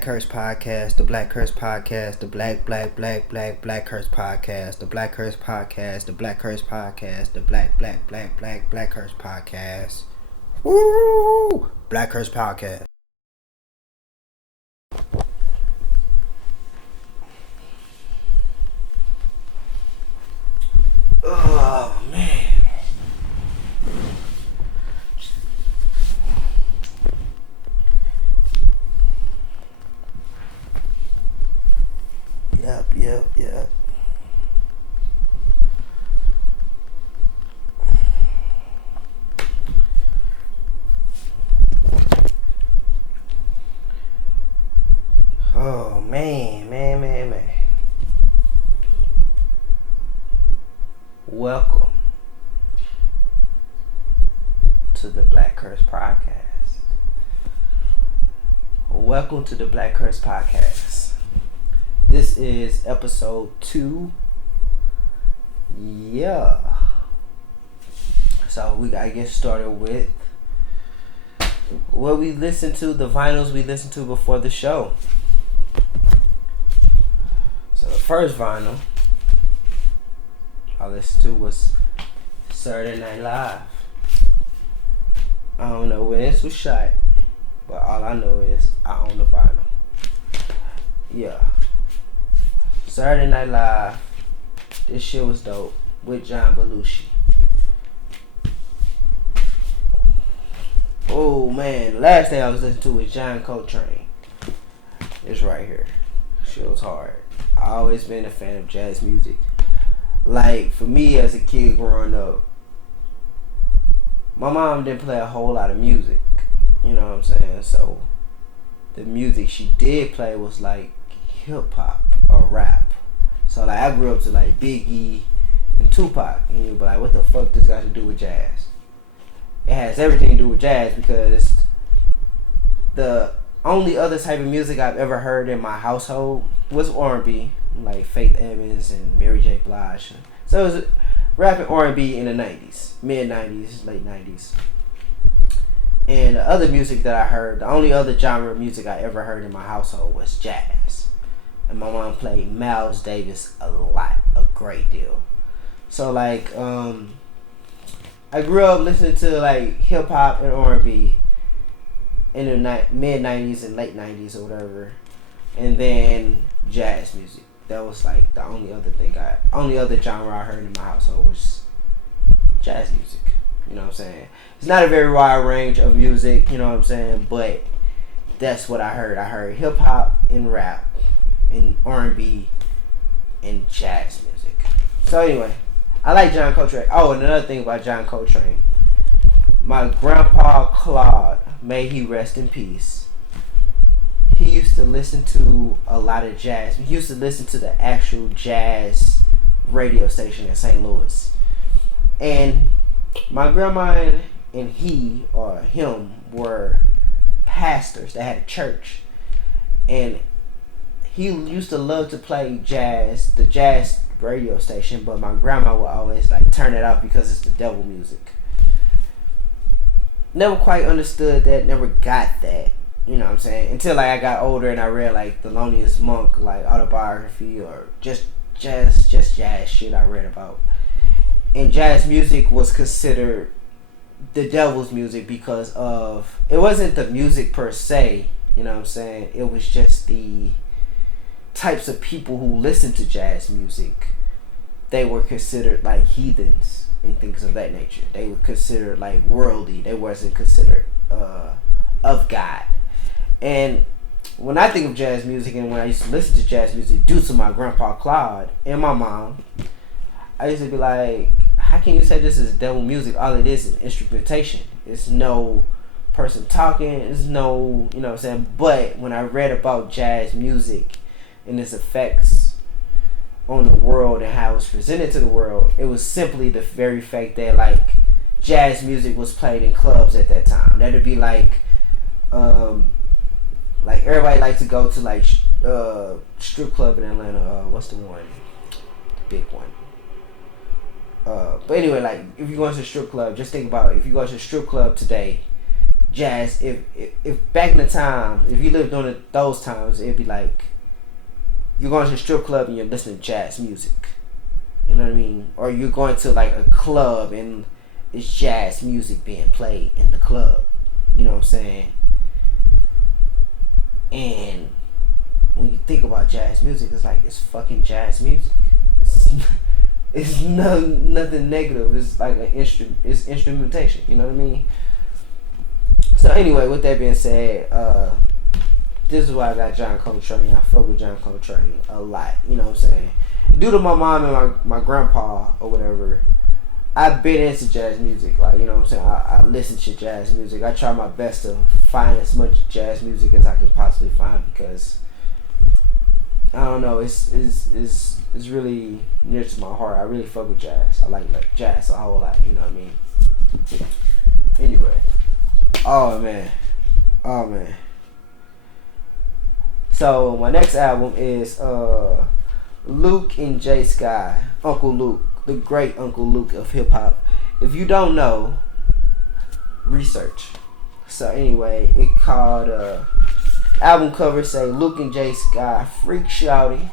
Curse podcast, the BlackCurse podcast, the Black Curse podcast, the BlackCurse podcast, the BlackCurse podcast, the BlackCurse podcast. Woo! BlackCurse podcast. Oh man. Yep. Oh man. Welcome to the BlackCurse podcast. Welcome to the BlackCurse podcast. This is episode 2. Yeah. So we gotta get started with what we listened to, the vinyls we listened to before the show. So the first vinyl I listened to was Saturday Night Live. I don't know when this was shot, but all I know is I own the vinyl. Yeah. Saturday Night Live. This shit was dope with John Belushi. Oh man, the last thing I was listening to was John Coltrane. It's right here. Shit was hard. I always been a fan of jazz music. Like for me as a kid growing up, my mom didn't play a whole lot of music. You know what I'm saying? So the music she did play was like hip hop or rap. So like I grew up to like Biggie and Tupac, and you'd be like, what the fuck this got to do with jazz? It has everything to do with jazz because the only other type of music I've ever heard in my household was R&B, like Faith Evans and Mary J. Blige. So it was rap and R&B in the 90s, mid 90s, late 90s. And the other music that I heard, the only other genre of music I ever heard in my household was jazz. And my mom played Miles Davis a lot, a great deal. So like, I grew up listening to like hip hop and R&B in the mid 90s and late 90s or whatever, and then jazz music. That was like the only other genre I heard in my household was jazz music. You know what I'm saying? It's not a very wide range of music, you know what I'm saying, but that's what I heard. I heard hip hop and rap and R&B and jazz music. So anyway, I like John Coltrane. Oh, and another thing about John Coltrane. My grandpa Claude, may he rest in peace, he used to listen to a lot of jazz. He used to listen to the actual jazz radio station in St. Louis. And my grandma and he or him were pastors. They had a church. And he used to love to play jazz, the jazz radio station, but my grandma would always like turn it off because it's the devil music. Never quite understood that, never got that, you know what I'm saying, until like I got older and I read like Thelonious Monk like autobiography or just jazz shit I read about. And jazz music was considered the devil's music because of, it wasn't the music per se, you know what I'm saying, it was just the types of people who listened to jazz music. They were considered like heathens and things of that nature. They were considered like worldly. They wasn't considered of God. And when I think of jazz music and when I used to listen to jazz music due to my grandpa Claude and my mom, I used to be like, how can you say this is devil music? All it is instrumentation. It's no person talking. It's no, you know what I'm saying? But when I read about jazz music and its effects on the world and how it was presented to the world, it was simply the very fact that like jazz music was played in clubs at that time. That'd be like everybody likes to go to like strip club in Atlanta. What's the one? The big one. But anyway, like if you go to a strip club, just think about it. If you go to a strip club today, jazz. If back in the time, if you lived during those times, it'd be like you're going to a strip club and you're listening to jazz music. You know what I mean? Or you're going to like a club and it's jazz music being played in the club. You know what I'm saying? And when you think about jazz music, it's like it's fucking jazz music. It's nothing negative. It's like it's instrumentation. You know what I mean? So anyway, with that being said, this is why I got John Coltrane. I fuck with John Coltrane a lot. You know what I'm saying? Due to my mom and my grandpa or whatever, I've been into jazz music. Like, you know what I'm saying? I listen to jazz music. I try my best to find as much jazz music as I can possibly find because I don't know, it's really near to my heart. I really fuck with jazz. I like jazz a whole lot, you know what I mean? Anyway. Oh man. So my next album is Luke and J Sky. Uncle Luke, the great Uncle Luke of hip hop. If you don't know, research. So anyway, it called album cover say Luke and J Sky, freak shouty.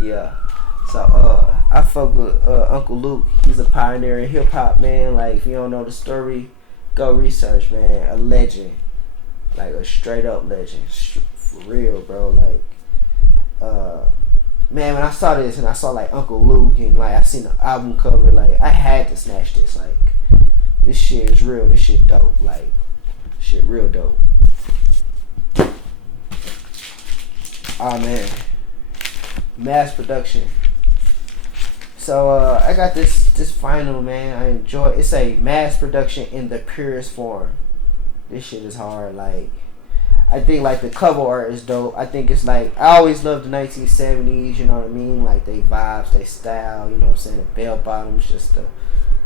Yeah. So I fuck with Uncle Luke. He's a pioneer in hip hop, man. Like, if you don't know the story, go research, man. A legend, like a straight up legend, for real, bro. Like, man, when I saw this and I saw like Uncle Luke and like I seen the album cover, like I had to snatch this. Like, this shit is real. This shit dope. Like, shit real dope. Oh man, mass production. So I got this vinyl, man. I enjoy it. It's a mass production in the purest form. This shit is hard. Like, I think like the cover art is dope. I think it's like, I always loved the 1970s. You know what I mean? Like they vibes, they style. You know what I'm saying? The bell bottoms, just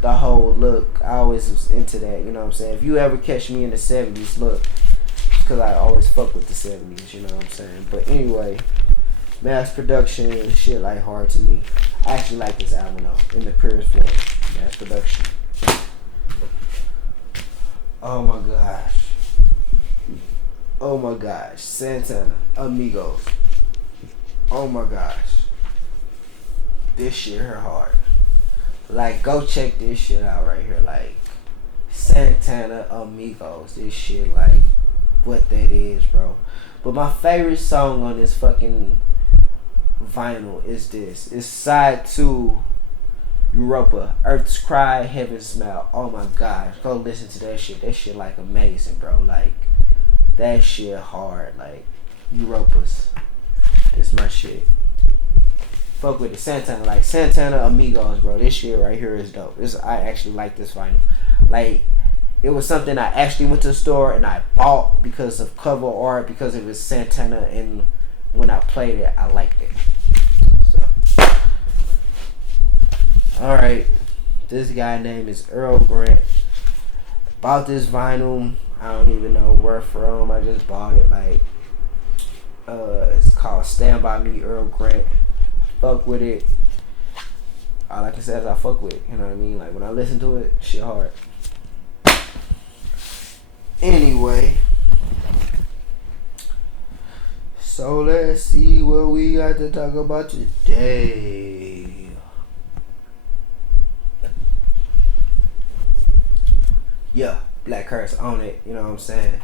the whole look. I always was into that. You know what I'm saying? If you ever catch me in the 70s, look. Because I always fuck with the 70s, you know what I'm saying? But anyway, mass production, shit like hard to me. I actually like this album though, in the purest form. Mass production. Oh my gosh. Santana, Amigos. Oh my gosh. This shit hurt hard. Like, go check this shit out right here. Like, Santana, Amigos. This shit, like, what that is, bro. But my favorite song on this fucking vinyl is this. It's side 2, Europa, Earth's Cry, Heaven's Smile. Oh my gosh, go listen to that shit. That shit like amazing, bro. Like, that shit hard. Like, Europa's, it's my shit. Fuck with it. Santana, like Santana, Amigos, bro. This shit right here is dope. I actually like this vinyl. Like, it was something I actually went to the store and I bought because of cover art, because it was Santana, and when I played it, I liked it. So, alright. This guy name is Earl Grant. Bought this vinyl. I don't even know where from. I just bought it. Like, it's called Stand By Me, Earl Grant. Fuck with it. All I can say is I fuck with it. You know what I mean? Like, when I listen to it, shit hard. Anyway, so let's see what we got to talk about today. Yeah, BlackCurse on it, you know what I'm saying?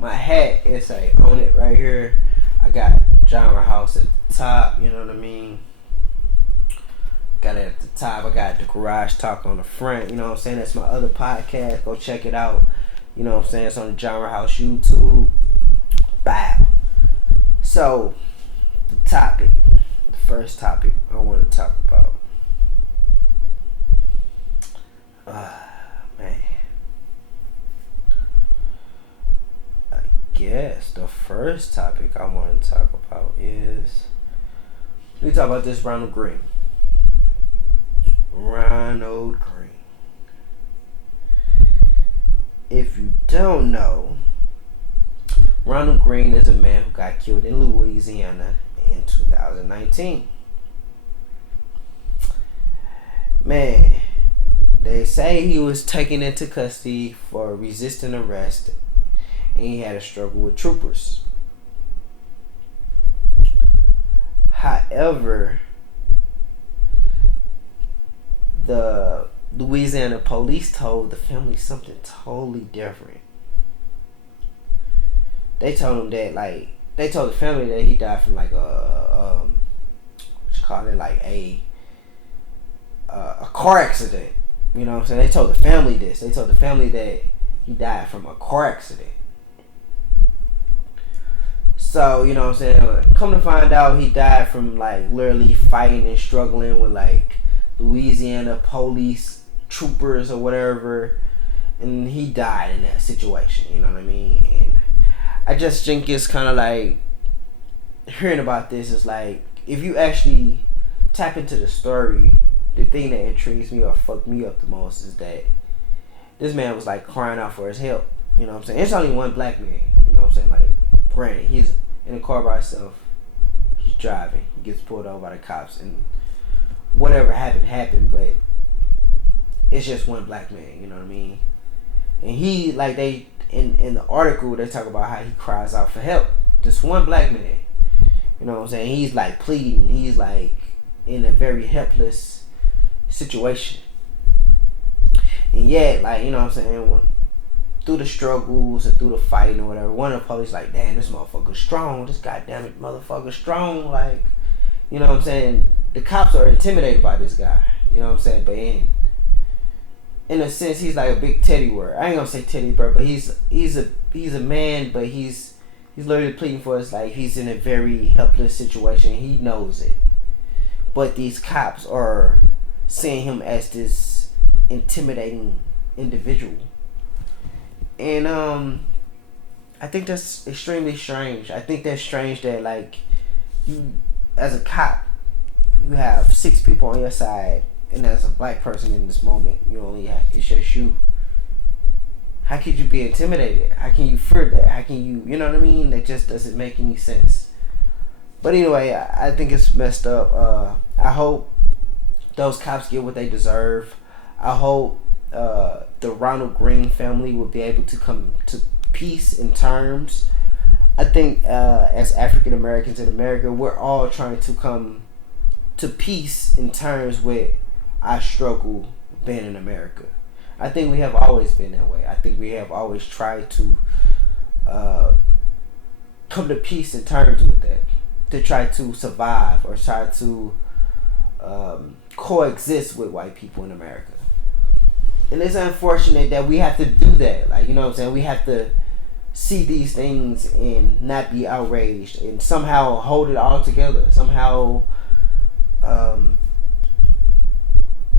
My hat is a on it right here. I got Genre House at the top, you know what I mean? Got it at the top. I got the Garage Talk on the front. You know what I'm saying? That's my other podcast. Go check it out. You know what I'm saying? It's on the Genre House YouTube. Bow. So, the first topic I want to talk about. Man. I guess the first topic I want to talk about is, we talk about this Ronald Green. If you don't know, Ronald Green is a man who got killed in Louisiana in 2019. Man, They say he was taken into custody for resisting arrest, and he had a struggle with troopers. However, the Louisiana police told the family something totally different. They told him that, like, they told the family that he died from like what you call it, like a car accident. You know what I'm saying? They told the family this. They told the family that he died from a car accident. So, you know what I'm saying? Come to find out, he died from like literally fighting and struggling with like Louisiana police troopers or whatever. And he died in that situation. You know what I mean? And I just think it's kind of like, hearing about this is like, if you actually tap into the story, the thing that intrigues me or fucked me up the most is that this man was like crying out for his help. You know what I'm saying? It's only one black man. You know what I'm saying? Like, granted, he's in a car by himself. He's driving. He gets pulled over by the cops, and whatever happened. But it's just one black man. You know what I mean? And he, like, they in the article, they talk about how he cries out for help. Just one black man. You know what I'm saying? He's like pleading. He's like in a very helpless situation. And yet, like, you know what I'm saying, through the struggles and through the fighting or whatever, one of the police like, damn, this motherfucker's strong. This goddamn it motherfucker's strong. Like, you know what I'm saying? The cops are intimidated by this guy. You know what I'm saying? But in a sense, he's like a big teddy bear. I ain't gonna say teddy bear, but he's a man, but he's literally pleading for his life. He's in a very helpless situation. He knows it. But these cops are seeing him as this intimidating individual. And I think that's extremely strange. I think that's strange that, like, you, as a cop, you have 6 people on your side, and as a black person in this moment, you only have, it's just you. How could you be intimidated? How can you fear that? How can you know what I mean? That just doesn't make any sense. But anyway, I think it's messed up. I hope those cops get what they deserve. I hope the Ronald Green family will be able to come to peace in terms. I think as African Americans in America, we're all trying to come to peace in terms with our struggle being in America. I think we have always been that way. I think we have always tried to come to peace in terms with that, to try to survive or try to coexist with white people in America. And it's unfortunate that we have to do that. Like, you know what I'm saying? We have to see these things and not be outraged and somehow hold it all together. Somehow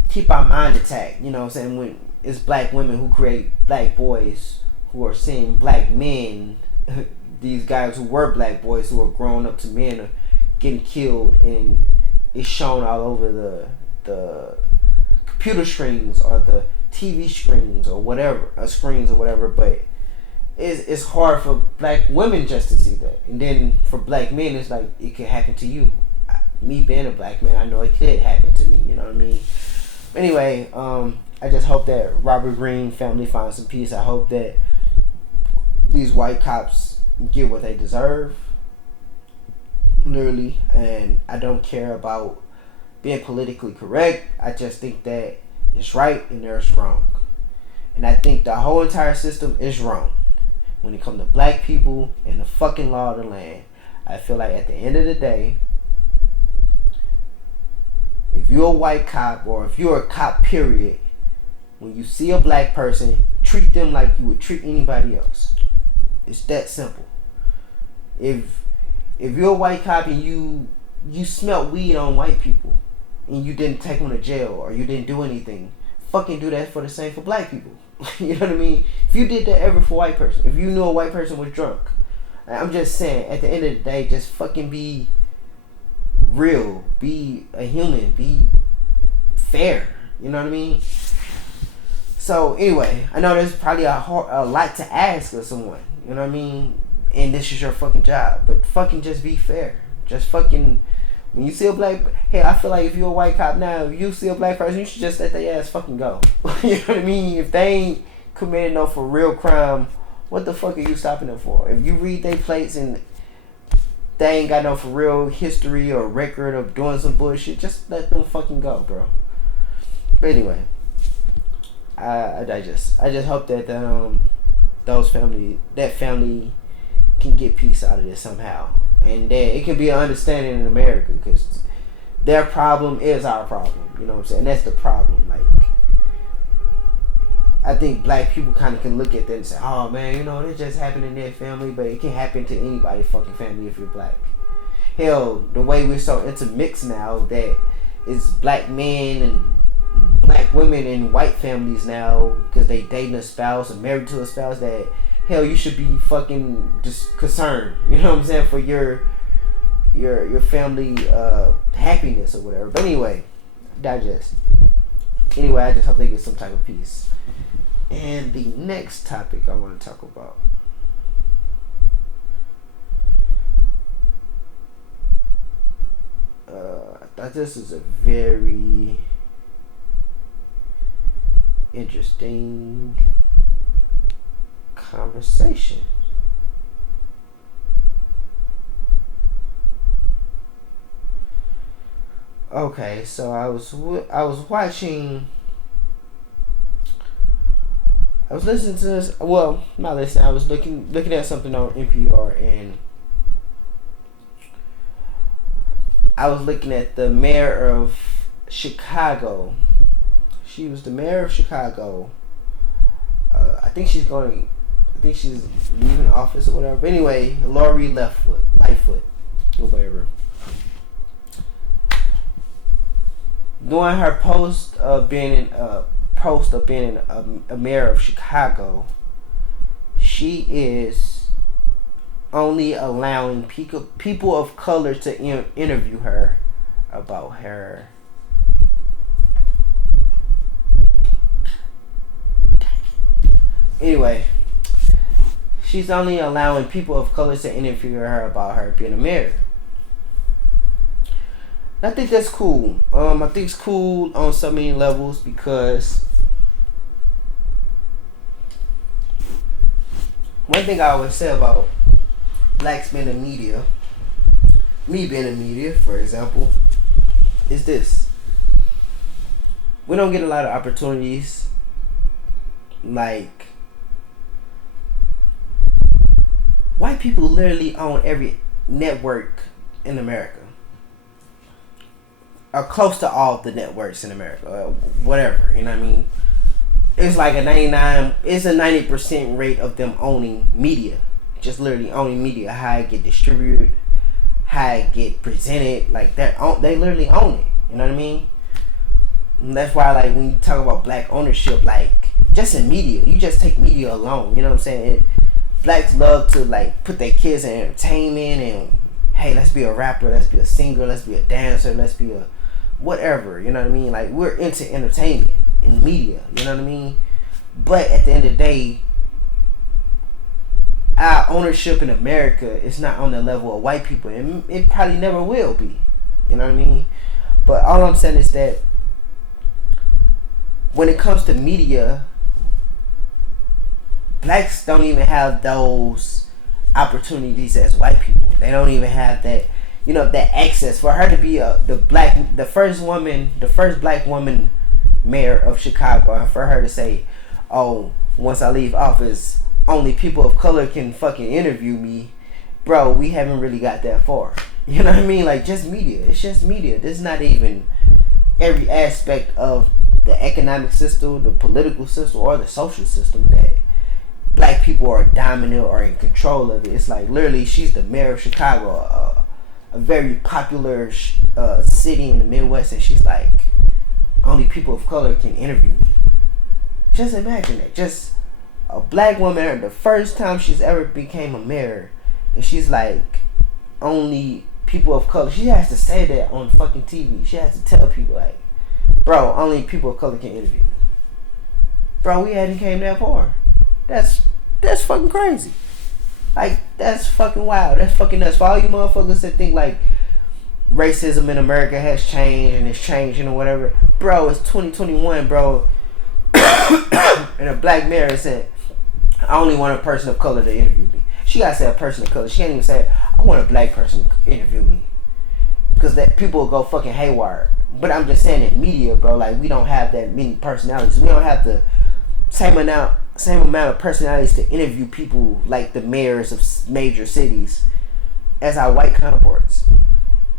keep our mind intact. You know what I'm saying? When it's black women who create black boys who are seeing black men, these guys who were black boys who are grown up to men are getting killed, and it's shown all over the computer screens or the TV screens or whatever, but it's hard for black women just to see that. And then for black men, it's like, it could happen to you. Me being a black man, I know it could happen to me, you know what I mean? Anyway, I just hope that Robert Greene family finds some peace. I hope that these white cops get what they deserve, literally. And I don't care about being politically correct. I just think that it's right and there's wrong. And I think the whole entire system is wrong when it comes to black people and the fucking law of the land. I feel like at the end of the day, if you're a white cop or if you're a cop period, when you see a black person, treat them like you would treat anybody else. It's that simple. If you're a white cop and you smelt weed on white people and you didn't take them to jail or you didn't do anything, fucking do that for the same for black people. You know what I mean? If you did that ever for a white person, if you knew a white person was drunk, I'm just saying, at the end of the day, just fucking be real, be a human, be fair. You know what I mean? So anyway, I know there's probably a lot to ask of someone. You know what I mean? And this is your fucking job, but fucking just be fair. Just fucking When you see a black, hey, I feel like if you're a white cop now, if you see a black person, you should just let their ass fucking go. You know what I mean? If they ain't committed no for real crime, what the fuck are you stopping them for? If you read their plates and they ain't got no for real history or record of doing some bullshit, just let them fucking go, bro. But anyway, I digest. I just hope that that family can get peace out of this somehow, and that it can be an understanding in America, because their problem is our problem. You know what I'm saying? That's the problem. Like, I think black people kind of can look at that and say, "Oh man, you know, it just happened in their family," but it can happen to anybody's fucking family if you're black. Hell, the way we're so intermixed now that it's black men and black women in white families now because they dating a spouse or married to a spouse, that hell, you should be fucking just concerned. You know what I'm saying, for your family happiness or whatever. But anyway, digest. Anyway, I just hope they get some type of peace. And the next topic I want to talk about. I thought this is a very interesting conversation. Okay, so I was watching. I was listening to this. Well, not listening. I was looking at something on NPR, and I was looking at the mayor of Chicago. She was the mayor of Chicago. I think she's leaving office or whatever. But anyway, Lori Lightfoot, or whatever. During her post of being a mayor of Chicago, she is only allowing people of color to interview her about her. Anyway, she's only allowing people of color to interview her about her being a mayor. I think that's cool. I think it's cool on so many levels, because one thing I always say about blacks being in media, me being in media, for example, is this: we don't get a lot of opportunities. Like, white people literally own every network in America, or close to all the networks in America, whatever. You know what I mean? It's like a 90% rate of them owning media, just literally owning media. How it get distributed, how it get presented, like they literally own it. You know what I mean? And that's why, like, when you talk about black ownership, like, just in media, you just take media alone. You know what I'm saying? Blacks love to, like, put their kids in entertainment, and hey, let's be a rapper, let's be a singer, let's be a dancer, let's be a whatever. You know what I mean? Like, we're into entertainment and media. You know what I mean? But at the end of the day, our ownership in America is not on the level of white people, and it probably never will be. You know what I mean? But all I'm saying is that when it comes to media, blacks don't even have those opportunities as white people. They don't even have that, that access. For her to be the first black woman mayor of Chicago, and for her to say, "Oh, once I leave office, only people of color can fucking interview me," bro, we haven't really got that far. You know what I mean? Like, just media. It's just media. This is not even every aspect of the economic system, the political system, or the social system that black people are dominant or in control of it. It's like, literally, she's the mayor of Chicago, a very popular city in the Midwest, and she's like, only people of color can interview me. Just imagine that. Just a black woman, the first time she's ever became a mayor, and she's like, only people of color. She has to say that on fucking TV. She has to tell people, like, bro, only people of color can interview me. Bro, we hadn't came that far. That's fucking crazy. Like, that's fucking wild. That's fucking nuts. For all you motherfuckers that think, like, racism in America has changed and it's changing or whatever. Bro, it's 2021, bro. And a black mayor said, I only want a person of color to interview me. She gotta say a person of color. She can't even say, I want a black person to interview me. Because that people will go fucking haywire. But I'm just saying in media, bro, like we don't have that many personalities. We don't have the same amount of personalities to interview people like the mayors of major cities as our white counterparts.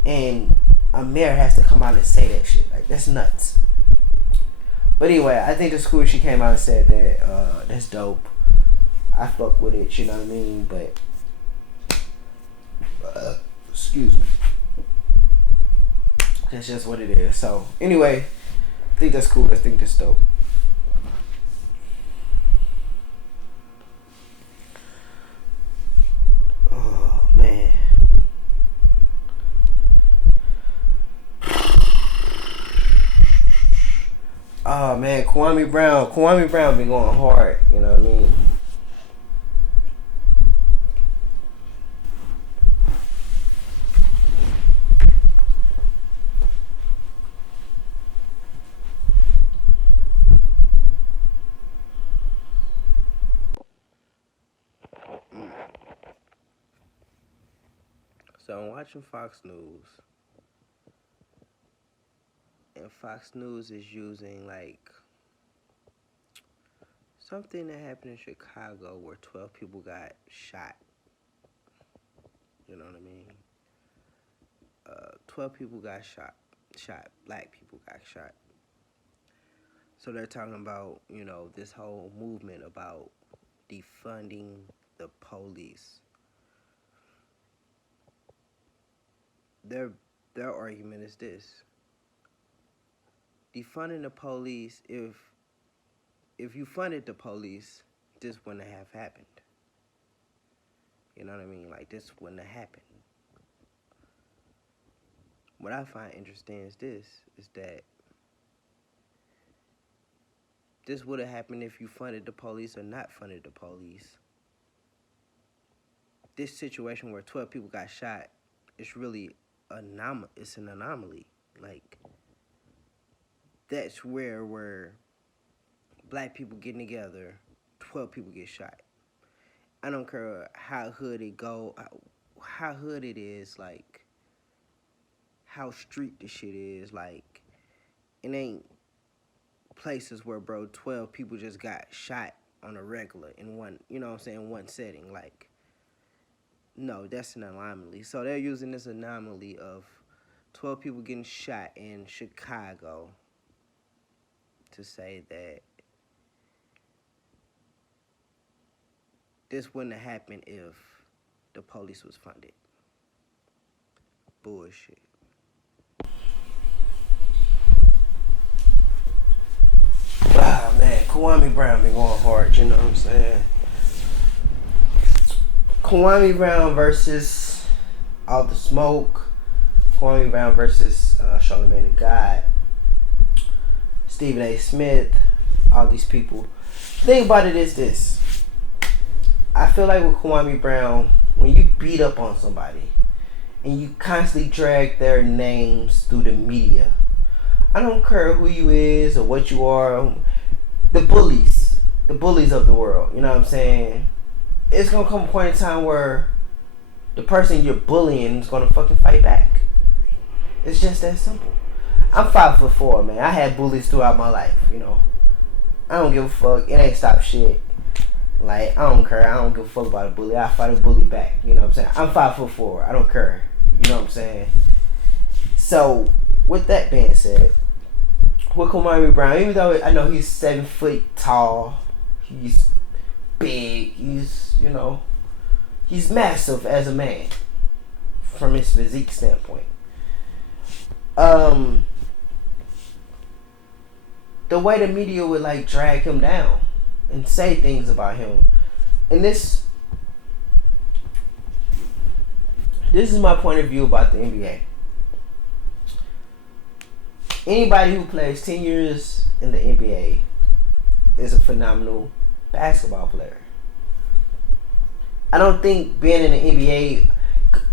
And a mayor has to come out and say that shit. Like, that's nuts. But anyway, I think it's cool she came out and said that. That's dope. I fuck with it, you know what I mean? But, excuse me. That's just what it is. So, anyway, I think that's cool. I think that's dope. Oh, man. Oh, man. Kwame Brown been going hard. You know what I mean? So I'm watching Fox News, and Fox News is using like something that happened in Chicago where 12 people got shot. You know what I mean? 12 people got shot. Black people got shot. So they're talking about, you know, this whole movement about defunding the police. Their argument is this: defunding the police. If you funded the police, this wouldn't have happened. You know what I mean? Like, this wouldn't have happened. What I find interesting is that this would have happened if you funded the police or not funded the police. This situation where 12 people got shot is really it's an anomaly. Like, that's where black people getting together, 12 people get shot. I don't care how hood it go, how hood it is, like, how street the shit is, like, it ain't places where, bro, 12 people just got shot on a regular in one, you know what I'm saying, one setting. Like, no, that's an anomaly. So they're using this anomaly of 12 people getting shot in Chicago to say that this wouldn't have happened if the police was funded. Bullshit. Ah, man, Kwame Brown been going hard, you know what I'm saying? Kwame Brown versus All the Smoke. Kwame Brown versus Charlamagne the God. Stephen A. Smith. All these people. The thing about it is this. I feel like with Kwame Brown, when you beat up on somebody and you constantly drag their names through the media, I don't care who you is or what you are, the bullies of the world, you know what I'm saying? It's gonna come a point in time where the person you're bullying is gonna fucking fight back. It's just that simple. I'm 5'4", man. I had bullies throughout my life, you know. I don't give a fuck. It ain't stop shit. Like, I don't care. I don't give a fuck about a bully. I fight a bully back. You know what I'm saying? I'm 5'4". I don't care. You know what I'm saying? So, with that being said, with Kwame Brown, even though I know he's 7 foot tall, he's big, he's, you know, he's massive as a man from his physique standpoint. The way the media would like drag him down and say things about him, and this is my point of view about the NBA. Anybody who plays 10 years in the NBA is a phenomenal basketball player. I don't think being in the NBA,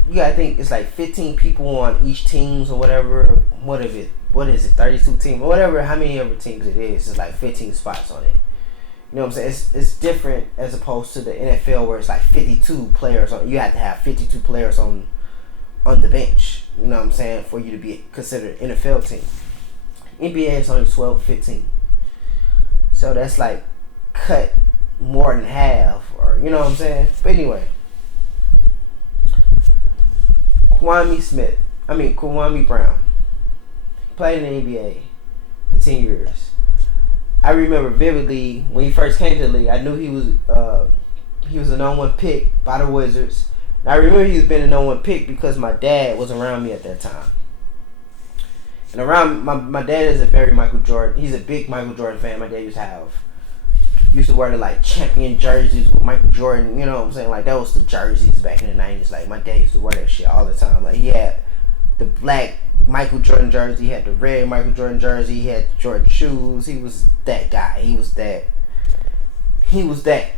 you gotta think it's like 15 people on each teams or whatever. What is it? 32 teams or whatever. How many ever teams it is? It's like 15 spots on it. You know what I'm saying? It's different as opposed to the NFL where it's like 52 players on. You have to have 52 players on the bench. You know what I'm saying, for you to be considered an NFL team. NBA is only 12 or 15. So that's like cut more than half, or you know what I'm saying. But anyway, Kwame Brown played in the NBA for 10 years. I remember vividly when he first came to the league. I knew he was the number one pick by the Wizards. And I remember he was been the number one pick because my dad was around me at that time. And around my dad is a very Michael Jordan. He's a big Michael Jordan fan. My dad used to wear the like champion jerseys with Michael Jordan. You know what I'm saying? Like that was the jerseys back in the 90s. Like my dad used to wear that shit all the time. Like he had the black Michael Jordan jersey, he had the red Michael Jordan jersey, he had the Jordan shoes. He was that guy. He was that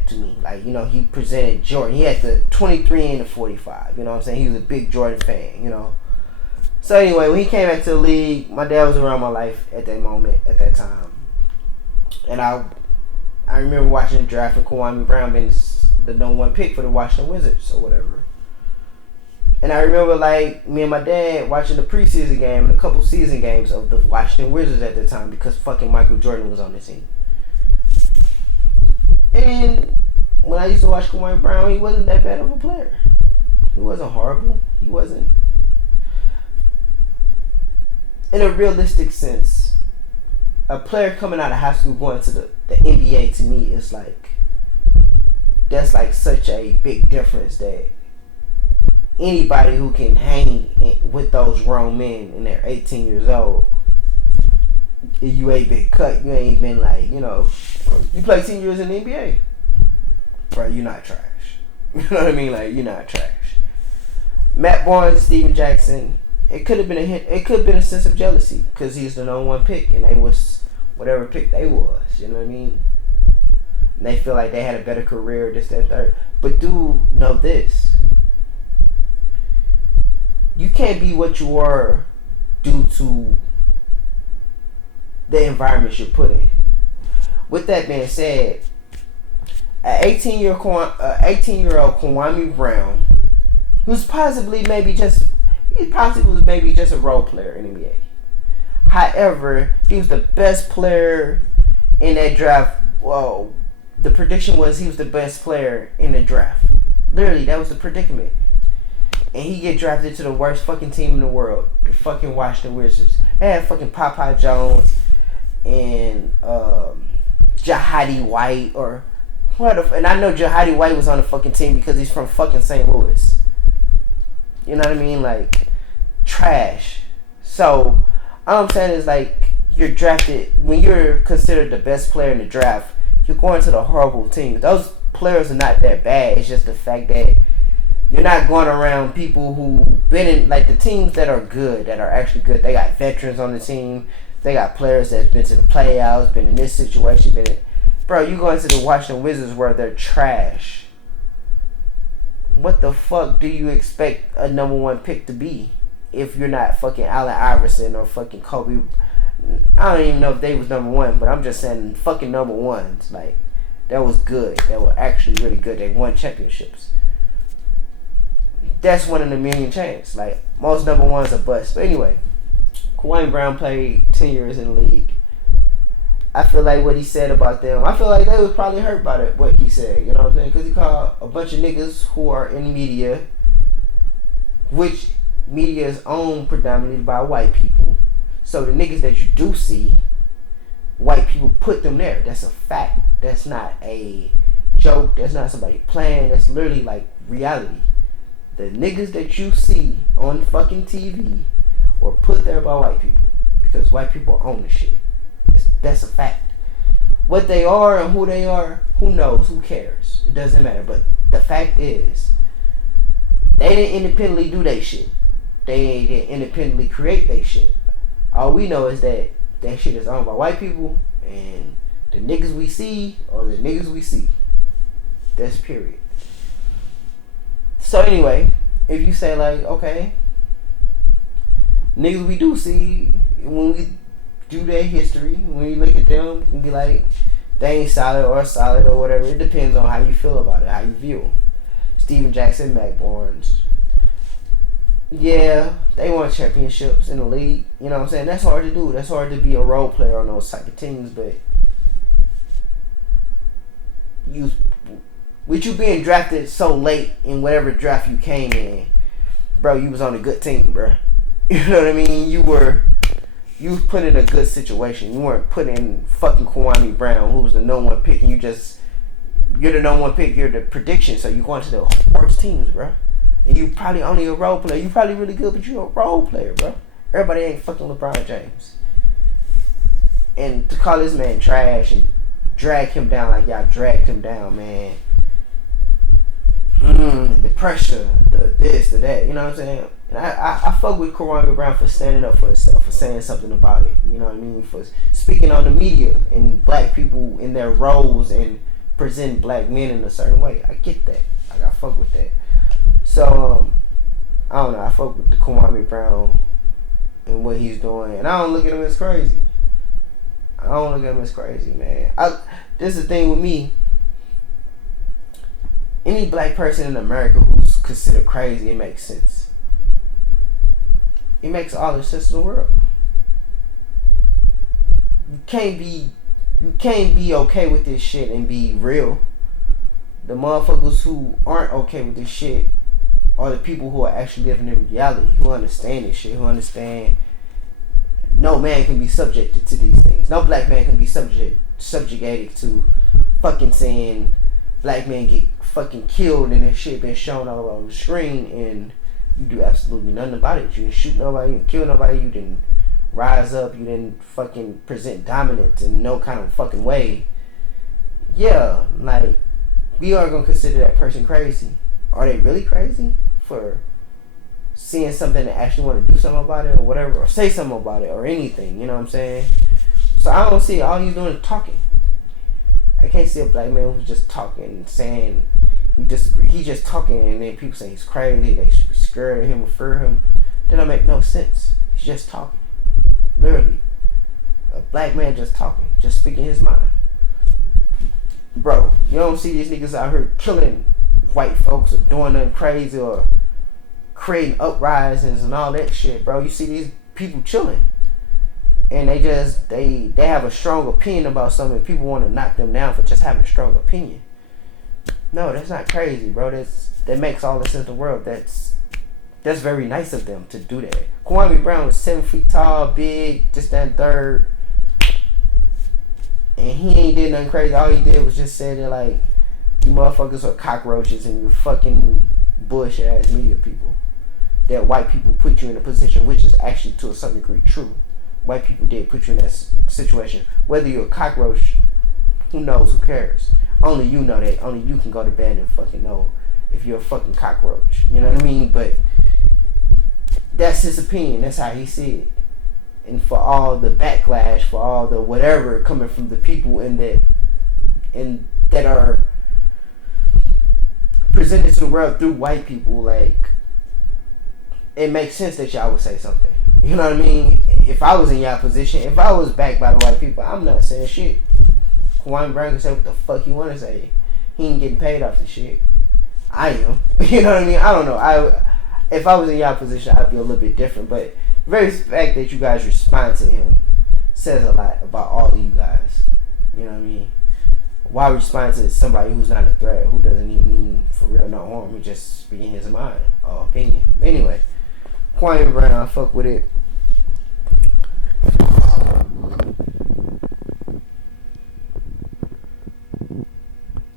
to me. Like, you know, he presented Jordan. He had the 23 and the 45. You know what I'm saying? He was a big Jordan fan, you know. So anyway, when he came back to the league, my dad was around my life at that moment, at that time. And I remember watching the draft and Kwame Brown being the number one pick for the Washington Wizards or whatever. And I remember, like, me and my dad watching the preseason game and a couple season games of the Washington Wizards at the time because fucking Michael Jordan was on the team. And when I used to watch Kwame Brown, he wasn't that bad of a player. He wasn't horrible. He wasn't. In a realistic sense, a player coming out of high school going to the NBA, to me, is like, that's like such a big difference that anybody who can hang with those grown men and they're 18 years old, you ain't been cut, you ain't been like, you know, you play 10 years in the NBA, bro, you're not trash. You know what I mean? Like, you're not trash. Matt Barnes and Steven Jackson, it could have been a sense of jealousy because he's the number one pick and they was whatever pick they was, you know what I mean? And they feel like they had a better career, this, that, third. But do know this. You can't be what you are due to the environment you're put in. With that being said, an 18-year-old Kwame Brown, who's possibly was maybe just a role player in the NBA. However, he was the best player in that draft. Well, the prediction was he was the best player in the draft. Literally, that was the predicament. And he get drafted to the worst fucking team in the world, the fucking Washington Wizards. They had fucking Popeye Jones and Jahadi White or and I know Jahadi White was on the fucking team because he's from fucking St. Louis. You know what I mean? Like, trash. So, all I'm saying is, like, you're drafted, when you're considered the best player in the draft, you're going to the horrible teams. Those players are not that bad. It's just the fact that you're not going around people who been in, like, the teams that are good, that are actually good. They got veterans on the team. They got players that's been to the playoffs, been in this situation, bro, you going to the Washington Wizards where they're trash. What the fuck do you expect a number one pick to be if you're not fucking Allen Iverson or fucking Kobe? I don't even know if they was number one, but I'm just saying fucking number ones. Like, that was good. They were actually really good. They won championships. That's one in a million chance. Like, most number ones are bust. But anyway, Kwame Brown played 10 years in the league. I feel like what he said about them, I feel like they was probably hurt by it, what he said, you know what I'm saying? Because he called a bunch of niggas who are in media, which media is owned predominantly by white people. So the niggas that you do see, white people put them there. That's a fact. That's not a joke. That's not somebody playing. That's literally like reality. The niggas that you see on fucking TV were put there by white people because white people own the shit. That's a fact. What they are and who they are, who knows? Who cares? It doesn't matter. But the fact is, they didn't independently do their shit. They didn't independently create their shit. All we know is that that shit is owned by white people, and the niggas we see are the niggas we see. That's period. So anyway, if you say like, okay, niggas we do see when we do their history, when you look at them, you can be like, they ain't solid or whatever. It depends on how you feel about it, how you view them. Steven Jackson, Mac Barnes. Yeah, they won championships in the league. You know what I'm saying? That's hard to do. That's hard to be a role player on those type of teams. But you, with you being drafted so late in whatever draft you came in, bro, you was on a good team, bro. You know what I mean? You was put in a good situation. You weren't put in fucking Kwame Brown, who was the no one pick, and you're the no one pick. You're the prediction, so you going to the worst teams, bro. And you probably only a role player. You probably really good, but you a role player, bro. Everybody ain't fucking LeBron James. And to call this man trash and drag him down like y'all dragged him down, man. The pressure, the this, the that. You know what I'm saying? And I fuck with Kwame Brown for standing up for himself, for saying something about it. You know what I mean? For speaking on the media and black people in their roles and presenting black men in a certain way. I get that. Like, I fuck with that. So, I don't know. I fuck with the Kwame Brown and what he's doing. And I don't look at him as crazy. Man. This is the thing with me. Any black person in America who's considered crazy, it makes sense. It makes all the sense in the world. You can't be okay with this shit and be real. The motherfuckers who aren't okay with this shit are the people who are actually living in reality, who understand this shit, who understand no man can be subjected to these things. No black man can be subjugated to fucking saying black men get fucking killed and this shit been shown all over the screen and you do absolutely nothing about it. You didn't shoot nobody, you didn't kill nobody, you didn't rise up, you didn't fucking present dominance in no kind of fucking way. Yeah, like, we are gonna consider that person crazy. Are they really crazy for seeing something and actually want to do something about it or whatever, or say something about it or anything? You know what I'm saying? So I don't see all he's doing is talking. I can't see a black man who's just talking and saying he disagree. He's just talking and then people say he's crazy, they should be scared of him or fear him. That don't make no sense. He's just talking. Literally. A black man just talking, just speaking his mind. Bro, you don't see these niggas out here killing white folks or doing nothing crazy or creating uprisings and all that shit, bro. You see these people chilling. And they have a strong opinion about something. People want to knock them down for just having a strong opinion. No, that's not crazy, bro. That makes all the sense in the world. That's very nice of them to do that. Kwame Brown was 7 feet tall, big, just that third. And he ain't did nothing crazy. All he did was just say that, like, you motherfuckers are cockroaches and you're fucking bullshit ass media people. That white people put you in a position, which is actually to a certain degree true. White people did put you in that situation. Whether you're a cockroach, who knows, who cares? Only you know that. Only you can go to bed and fucking know if you're a fucking cockroach. You know what I mean? But that's his opinion. That's how he see it. And for all the backlash, for all the whatever coming from the people that are presented to the world through white people, like, it makes sense that y'all would say something. You know what I mean? If I was in y'all position, if I was backed by the white people, I'm not saying shit. Kwame Brown can say what the fuck he want to say. He ain't getting paid off the shit. I am. You know what I mean? I don't know. If I was in y'all position, I'd be a little bit different. But the very fact that you guys respond to him says a lot about all of you guys. You know what I mean? Why respond to somebody who's not a threat, who doesn't even mean for real no harm? He just speaking his mind or opinion. Anyway, Kwame Brown, I fuck with it.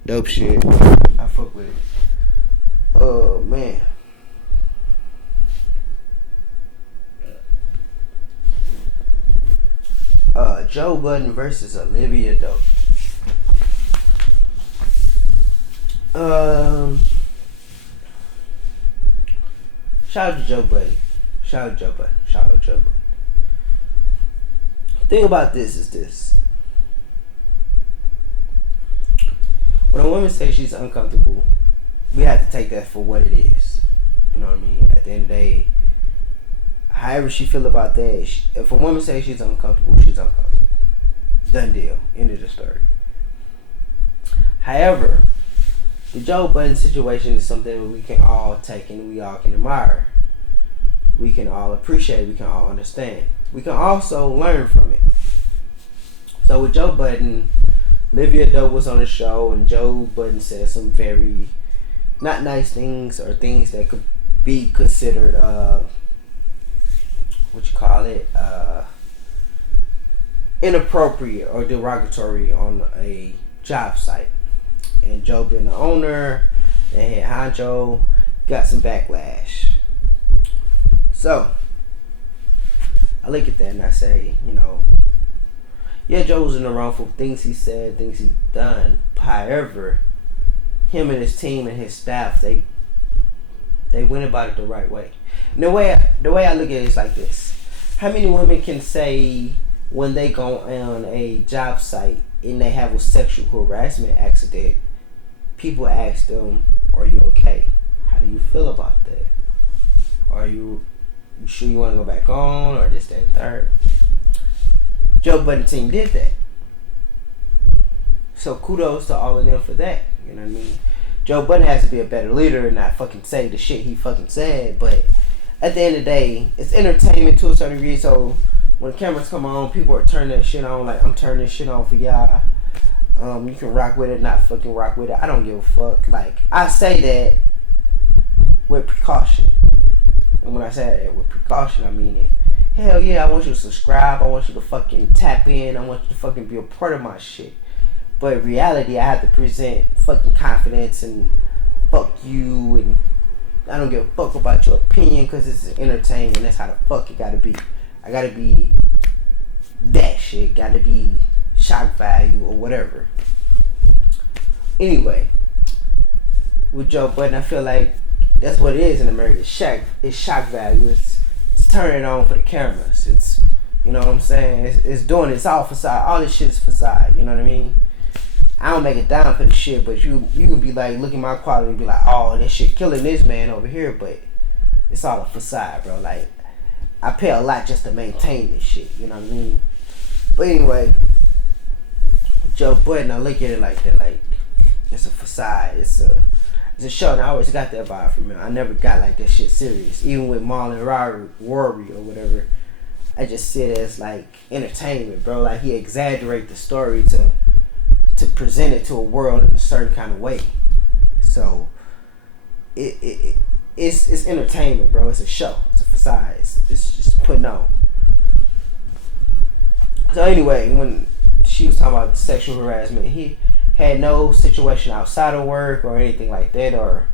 Dope shit. I fuck with it. Oh man. Joe Budden versus Olivia Dope. Shout out to Joe Budden. Shout out to Joe Budden. Thing about this is this. When a woman says she's uncomfortable, we have to take that for what it is. You know what I mean? At the end of the day, however she feel about that, if a woman says she's uncomfortable, she's uncomfortable. Done deal. End of the story. However, the Joe Budden situation is something we can all take and we all can admire. We can all appreciate. We can all understand. We can also learn from it. So with Joe Budden, Olivia Doe was on the show, and Joe Budden said some very not nice things or things that could be considered what you call it inappropriate or derogatory on a job site. And Joe being the owner and head honcho got some backlash. So I look at that and I say, yeah, Joe was in the wrong for things he said, things he done. However, him and his team and his staff, they went about it the right way. And the way I look at it is like this: how many women can say when they go on a job site and they have a sexual harassment accident, people ask them, "Are you okay? How do you feel about that? Are you sure you want to go back on, or this, that, and third?" Joe Budden team did that. So kudos to all of them for that. You know what I mean? Joe Budden has to be a better leader and not fucking say the shit he fucking said. But at the end of the day, it's entertainment to a certain degree. So when the cameras come on, people are turning that shit on. Like, I'm turning this shit on for y'all. You can rock with it, not fucking rock with it. I don't give a fuck. Like, I say that with precaution. And when I say that with precaution, I mean it. Hell yeah, I want you to subscribe. I want you to fucking tap in. I want you to fucking be a part of my shit. But in reality, I have to present fucking confidence and fuck you, and I don't give a fuck about your opinion because it's entertainment. That's how the fuck it gotta be. I gotta be that shit. Gotta be shock value or whatever. Anyway, with Joe Budden, I feel like that's what it is in America. It's shock value. It's turning on for the cameras. It's, you know what I'm saying? It's doing it's all facade. All this shit's facade. You know what I mean? I don't make it down for the shit, but you can be like, look at my quality and be like, oh, this shit killing this man over here, but it's all a facade, bro. Like, I pay a lot just to maintain this shit. You know what I mean? But anyway, Joe Budden, I look at it like that. Like, it's a facade. It's a show, and I always got that vibe from him. I never got like that shit serious. Even with Marlon Rory or whatever, I just see it as like entertainment, bro. Like, he exaggerate the story to present it to a world in a certain kind of way. So it's entertainment, bro. It's a show. It's a facade. It's just putting on. So anyway, when she was talking about sexual harassment, he had no situation outside of work or anything like that, or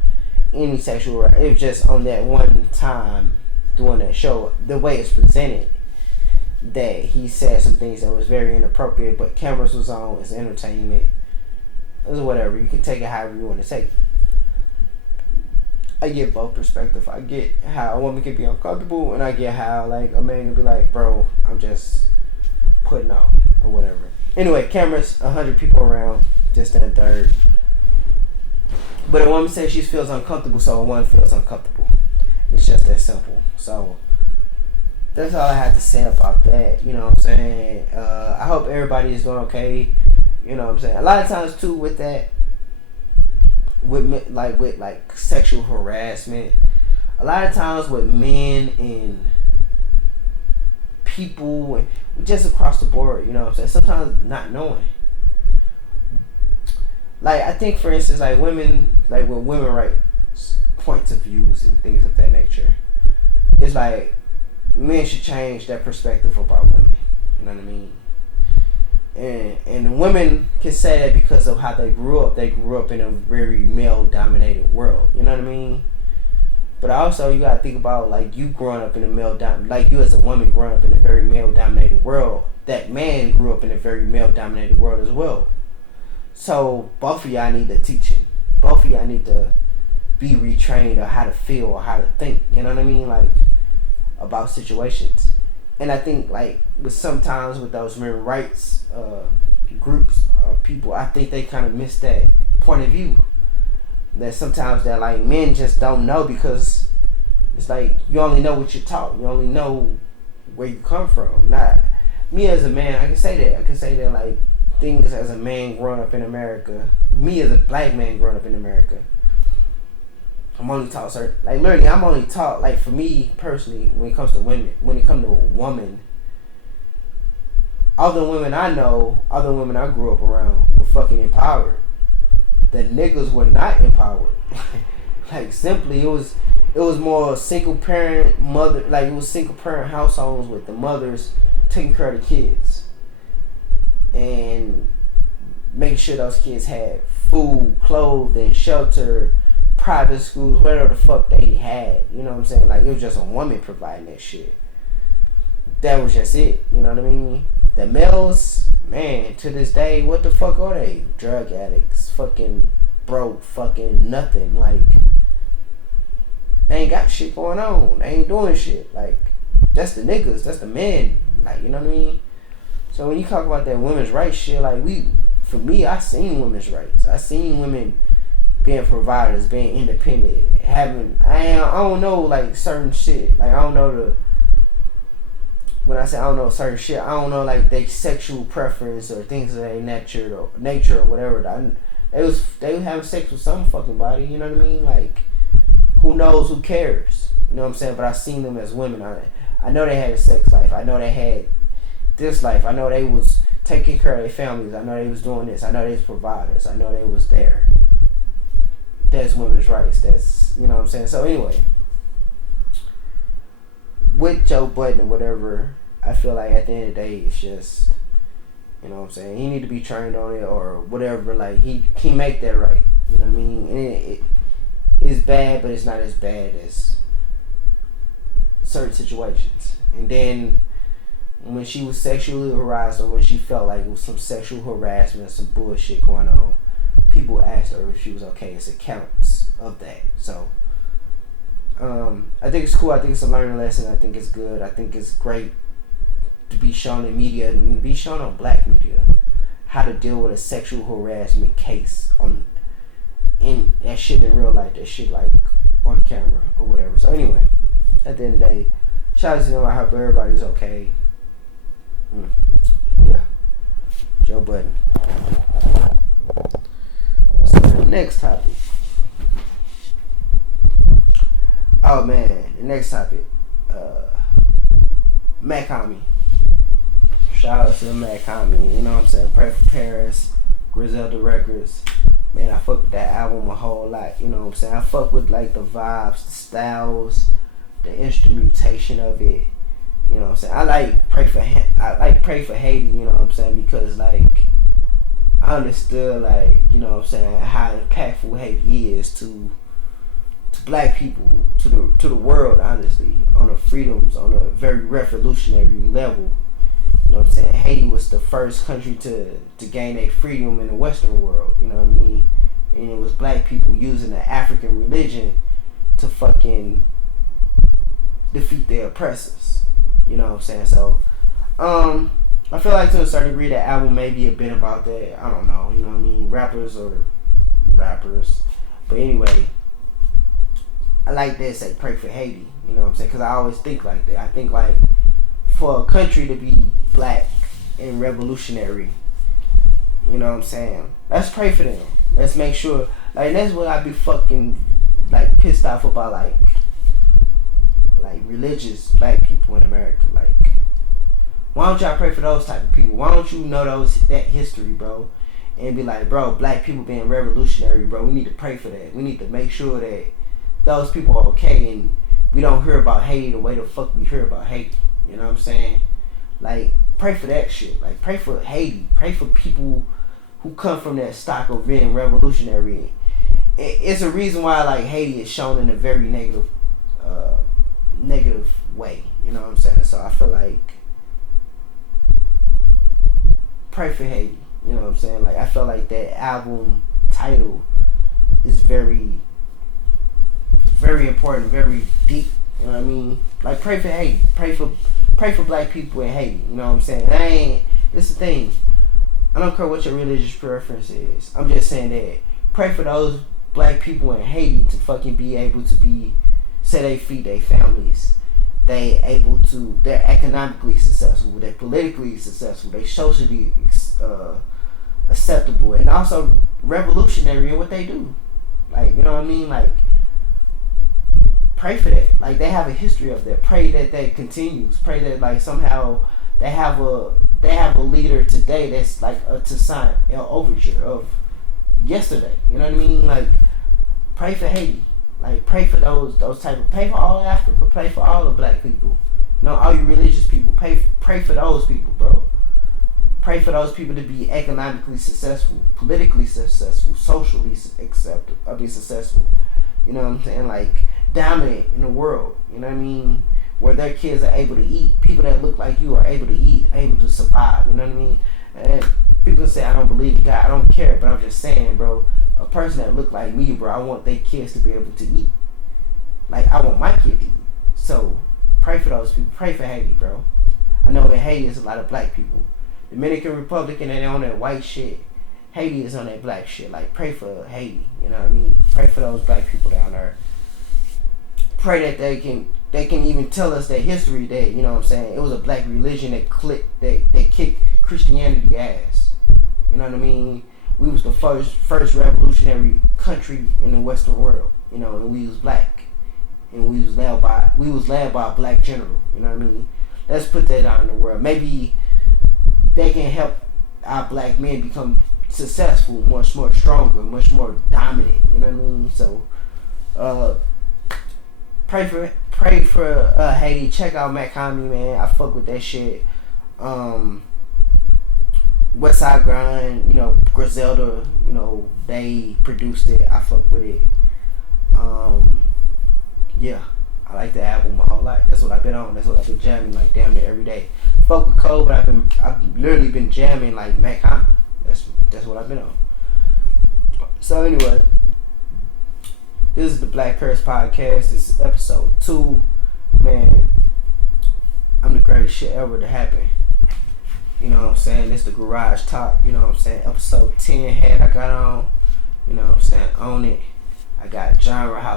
any sexual. It was just on that one time doing that show, the way it's presented, that he said some things that was very inappropriate. But cameras was on. It's entertainment. It was whatever. You can take it however you want to take it. I get both perspectives. I get how a woman can be uncomfortable, and I get how like a man can be like, bro, I'm just putting on or whatever. Anyway, cameras, 100 people around, this, that, and third. But a woman says she feels uncomfortable, so a woman feels uncomfortable. It's just that simple. So that's all I have to say about that. You know what I'm saying? I hope everybody is doing okay. You know what I'm saying? A lot of times too with that, with sexual harassment, a lot of times with men and people and just across the board, you know what I'm saying? Sometimes not knowing. Like, I think for instance, like women, like with women rights points of views and things of that nature, it's like men should change their perspective about women. You know what I mean? And women can say that because of how they grew up. They grew up in a very male-dominated world. You know what I mean? But also, you gotta think about like you growing up in a like you as a woman growing up in a very male-dominated world. That man grew up in a very male-dominated world as well. So both of y'all need to teaching. Both of y'all need to be retrained on how to feel or how to think. You know what I mean? Like, about situations. And I think like sometimes with those women's rights groups or people, I think they kind of miss that point of view. That sometimes that like men just don't know because It's like you only know what you're taught. You only know where you come from. Not me as a man. I can say that. I can say that like things as a man growing up in America. Me as a black man growing up in America. I'm only taught certain, like literally I'm only taught, like for me personally, when it comes to women, when it comes to a woman, all the women I know, all the women I grew up around were fucking empowered. The niggas were not empowered. Like simply it was more single parent mother, like it was single parent households with the mothers taking care of the kids and making sure those kids had food, clothing, shelter, private schools, whatever the fuck they had. You know what I'm saying? Like it was just a woman providing that shit. That was just it. You know what I mean? The males, man, to this day, what the fuck are they? Drug addicts, fucking broke, fucking nothing. Like they ain't got shit going on. They ain't doing shit. Like that's the niggas, that's the men. Like you know what I mean? So when you talk about that women's rights shit, like for me, I seen women's rights. I seen women being providers, being independent, having I don't know like certain shit. Like I don't know when I say I don't know certain shit, I don't know like they sexual preference or things of that nature or whatever. They was having sex with some fucking body. You know what I mean? Like who knows? Who cares? You know what I'm saying? But I seen them as women. I know they had a sex life. I know they had this life. I know they was taking care of their families. I know they was doing this. I know they was providers. I know they was there. That's women's rights. That's, you know what I'm saying? So anyway, with Joe Budden or whatever, I feel like at the end of the day, it's just, you know what I'm saying? He need to be trained on it or whatever. Like he make that right. You know what I mean? And it's bad, but it's not as bad as certain situations. And then when she was sexually harassed or when she felt like it was some sexual harassment, some bullshit going on, people asked her if she was okay. It's accounts of that. So I think it's cool. I think it's a learning lesson. I think it's good. I think it's great to be shown in media and be shown on black media how to deal with a sexual harassment case in that shit in real life. That shit like on camera or whatever. So anyway, at the end of the day, shout out to them. I hope everybody's okay. Yeah, Joe Budden. So next topic. Oh man, the next topic. Mac Homie. Shout out to Mac Homie. You know what I'm saying? Pray for Paris, Griselda Records. Man, I fuck with that album a whole lot. You know what I'm saying? I fuck with like the vibes, the styles, the instrumentation of it. You know what I'm saying? I like Pray for Haiti. You know what I'm saying? Because like I understood like, you know what I'm saying, how impactful Haiti is to black people, to the world, honestly, on the freedoms, on a very revolutionary level. You know what I'm saying? Haiti was the first country to gain a freedom in the Western world, you know what I mean? And it was black people using the African religion to fucking defeat their oppressors. You know what I'm saying? So, I feel like to a certain degree that album may be a bit about that. I don't know, you know what I mean? Rappers. But anyway, I like that say pray for Haiti, you know what I'm saying? Because I always think like that. I think like for a country to be black and revolutionary, you know what I'm saying? Let's pray for them. Let's make sure, like that's what I be fucking like pissed off about like religious black people in America. Like, why don't y'all pray for those type of people? Why don't you know that history, bro? And be like, bro, black people being revolutionary, bro, we need to pray for that. We need to make sure that those people are okay and we don't hear about Haiti the way the fuck we hear about Haiti. You know what I'm saying? Like, pray for that shit. Like, pray for Haiti. Pray for people who come from that stock of being revolutionary. It's a reason why like Haiti is shown in a very negative way. You know what I'm saying? So I feel like pray for Haiti. You know what I'm saying? Like I feel like that album title is very, very important, very deep. You know what I mean? Like pray for Haiti. Pray for black people in Haiti. You know what I'm saying? This is the thing. I don't care what your religious preference is. I'm just saying that pray for those black people in Haiti to fucking be able to be say they feed their families. They're economically successful, they're politically successful, they socially acceptable, and also revolutionary in what they do. Like, you know what I mean? Like, pray for that. Like, they have a history of that. Pray that that continues. Pray that, like, somehow they have a leader today that's like to sign an overture of yesterday. You know what I mean? Like, pray for Haiti. Like, pray for those type of, pray for all of Africa. Pray for all the black people. You know, all you religious people. Pray for those people, bro. Pray for those people to be economically successful, politically successful, socially acceptable, be successful. You know what I'm saying? Like, dominant in the world. You know what I mean? Where their kids are able to eat. People that look like you are able to eat, able to survive. You know what I mean? And people say I don't believe in God. I don't care, but I'm just saying, bro. A person that look like me, bro, I want their kids to be able to eat. Like, I want my kid to eat. So pray for those people. Pray for Haiti, bro. I know in Haiti there's a lot of black people. Dominican Republic and they on that white shit. Haiti is on that black shit. Like, pray for Haiti. You know what I mean? Pray for those black people down there. Pray that they can even tell us their history. That, you know what I'm saying, it was a black religion that kicked Christianity ass. You know what I mean? We was the first revolutionary country in the Western world. You know, and we was black, and we was led by a black general. You know what I mean? Let's put that out in the world. Maybe they can help our black men become successful, much more stronger, much more dominant. You know what I mean? So, pray for Haiti. Check out Mac Homie, man. I fuck with that shit. West Side Grind, you know, Griselda, you know, they produced it. I fuck with it. Yeah, I like the album my whole life. That's what I've been on. That's what I've been jamming like damn near every day. Fuck with Cole, but I've literally been jamming like Mac Homie. That's what I've been on. So anyway, this is the BlackCurse podcast. This is episode 2. Man, I'm the greatest shit ever to happen. You know what I'm saying? This the Garage Talk. You know what I'm saying? Episode 10 hat I got on. You know what I'm saying? Own it. I got genre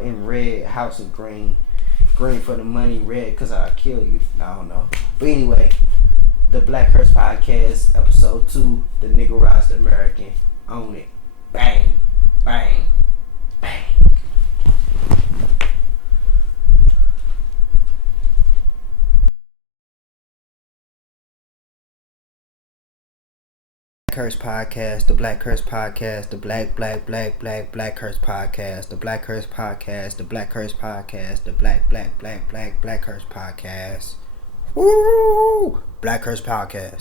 in red, house in green. Green for the money, red cause I'll kill you. I don't know. But anyway, the BlackCurse podcast, episode 2, the niggerized American. Own it. Bang. Bang. Bang. Curse podcast, the BlackCurse podcast, the BlackCurse podcast, the BlackCurse podcast, the BlackCurse podcast, the BlackCurse podcast. Woo! BlackCurse podcast.